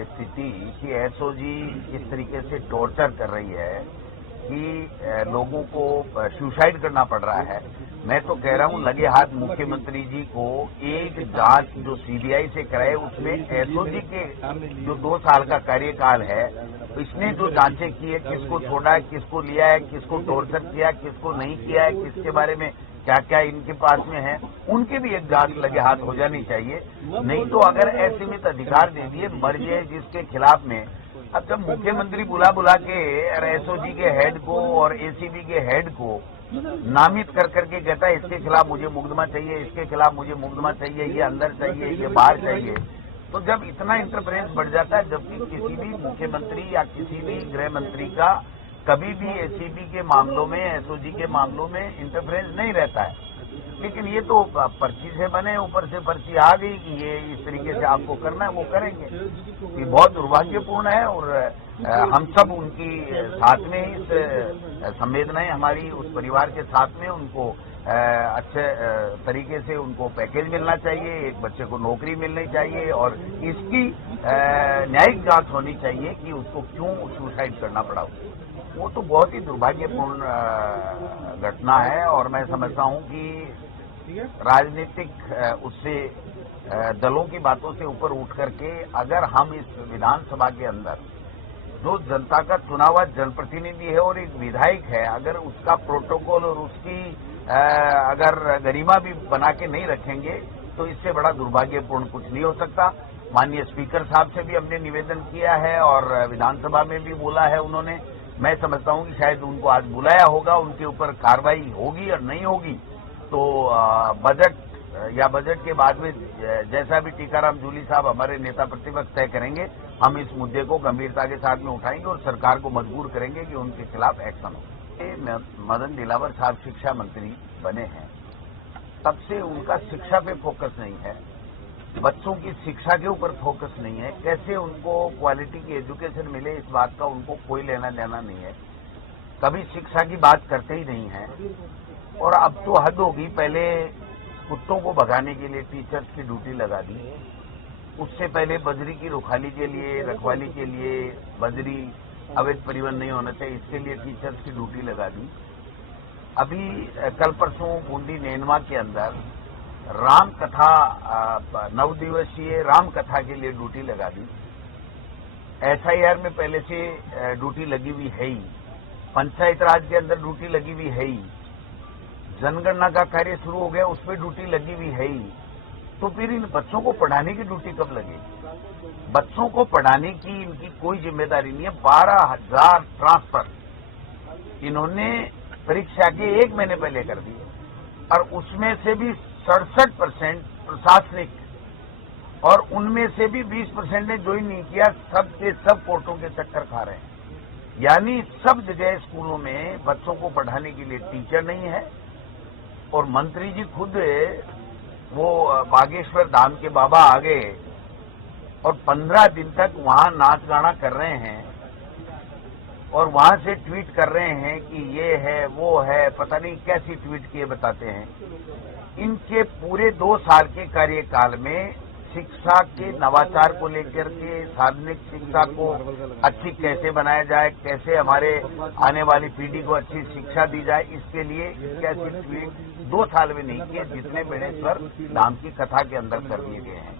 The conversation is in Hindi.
ये स्थिति कि एसओजी इस तरीके से टॉर्चर कर रही है कि लोगों को सुसाइड करना पड़ रहा है। मैं तो कह रहा हूं लगे हाथ मुख्यमंत्री जी को एक जांच जो सीबीआई से कराए उसमें एसओजी के जो 2 साल का कार्यकाल है इसने जो जांचें की है, किसको छोड़ा है, किसको लिया है, किसको टॉर्चर किया, किसको नहीं किया है, किसके बारे में क्या क्या इनके पास में है, उनके भी एक जांच लगे हाथ हो जानी चाहिए। नहीं तो अगर असीमित अधिकार दे दिए मर्जी जिसके खिलाफ में, अब जब मुख्यमंत्री बुला बुला के एसओजी के हेड को और एसीबी के हेड को नामित कर करके कहता है इसके खिलाफ मुझे मुकदमा चाहिए, इसके खिलाफ मुझे मुकदमा चाहिए, ये अंदर चाहिए, ये बाहर चाहिए, तो जब इतना इंटरफेरेंस बढ़ जाता है, जबकि किसी भी मुख्यमंत्री या किसी भी गृह मंत्री का कभी भी एसीबी के मामलों में, एसओजी के मामलों में इंटरफेरेंस नहीं रहता है। लेकिन ये तो पर्ची से बने, ऊपर से पर्ची आ गई कि ये इस तरीके से आपको करना है, वो करेंगे। ये बहुत दुर्भाग्यपूर्ण है और हम सब उनकी साथ में इस संवेदनाएं हमारी उस परिवार के साथ में, उनको अच्छे तरीके से उनको पैकेज मिलना चाहिए, एक बच्चे को नौकरी मिलनी चाहिए और इसकी न्यायिक जांच होनी चाहिए कि उसको क्यों सुसाइड करना पड़ा। वो तो बहुत ही दुर्भाग्यपूर्ण घटना है और मैं समझता हूं कि राजनीतिक उससे दलों की बातों से ऊपर उठ करके अगर हम इस विधानसभा के अंदर जो जनता का चुना हुआ जनप्रतिनिधि है और एक विधायक है, अगर उसका प्रोटोकॉल और उसकी अगर गरिमा भी बना के नहीं रखेंगे तो इससे बड़ा दुर्भाग्यपूर्ण कुछ नहीं हो सकता। माननीय स्पीकर साहब से भी हमने निवेदन किया है और विधानसभा में भी बोला है उन्होंने। मैं समझता हूं कि शायद उनको आज बुलाया होगा, उनके ऊपर कार्रवाई होगी और नहीं होगी तो बजट या बजट के बाद में जैसा भी टीकाराम जूली साहब हमारे नेता प्रतिपक्ष तय करेंगे, हम इस मुद्दे को गंभीरता के साथ में उठाएंगे और सरकार को मजबूर करेंगे कि उनके खिलाफ एक्शन हो। मदन दिलावर साहब शिक्षा मंत्री बने हैं, तब से उनका शिक्षा पे फोकस नहीं है, बच्चों की शिक्षा के ऊपर फोकस नहीं है, कैसे उनको क्वालिटी की एजुकेशन मिले इस बात का उनको कोई लेना देना नहीं है, कभी शिक्षा की बात करते ही नहीं है। और अब तो हद होगी, पहले कुत्तों को भगाने के लिए टीचर्स की ड्यूटी लगा दी, उससे पहले बजरी की रखवाली के लिए बजरी अवैध परिवहन नहीं होना चाहिए, इसके लिए टीचर्स की ड्यूटी लगा दी। अभी कल परसों बूंदी नैनवा के अंदर राम कथा 9 दिवसीय राम कथा के लिए ड्यूटी लगा दी। एसआईआर में पहले से ड्यूटी लगी हुई है ही, पंचायत राज के अंदर ड्यूटी लगी हुई है ही, जनगणना का कार्य शुरू हो गया उसमें ड्यूटी लगी हुई है ही, तो फिर इन बच्चों को पढ़ाने की ड्यूटी कब लगेगी? बच्चों को पढ़ाने की इनकी कोई जिम्मेदारी नहीं है। 12,000 ट्रांसफर इन्होंने परीक्षा के 1 महीने पहले कर दिए और उसमें से भी 67% प्रशासनिक और उनमें से भी 20% ने ज्वाइन नहीं किया, सब के सब कोर्टों के चक्कर खा रहे हैं। यानी सब जगह स्कूलों में बच्चों को पढ़ाने के लिए टीचर नहीं है और मंत्री जी खुद वो बागेश्वर धाम के बाबा आ गए और 15 दिन तक वहां नाच गाना कर रहे हैं और वहां से ट्वीट कर रहे हैं कि ये है वो है, पता नहीं कैसी ट्वीट किए बताते हैं। इनके पूरे 2 साल के कार्यकाल में शिक्षा के नवाचार को लेकर के, सार्वजनिक शिक्षा को अच्छी कैसे बनाया जाए, कैसे हमारे आने वाली पीढ़ी को अच्छी शिक्षा दी जाए, इसके लिए ऐसी ट्वीट 2 साल में नहीं किए जितने बेड़ेश्वर धाम की कथा के अंदर कर दिए गए हैं।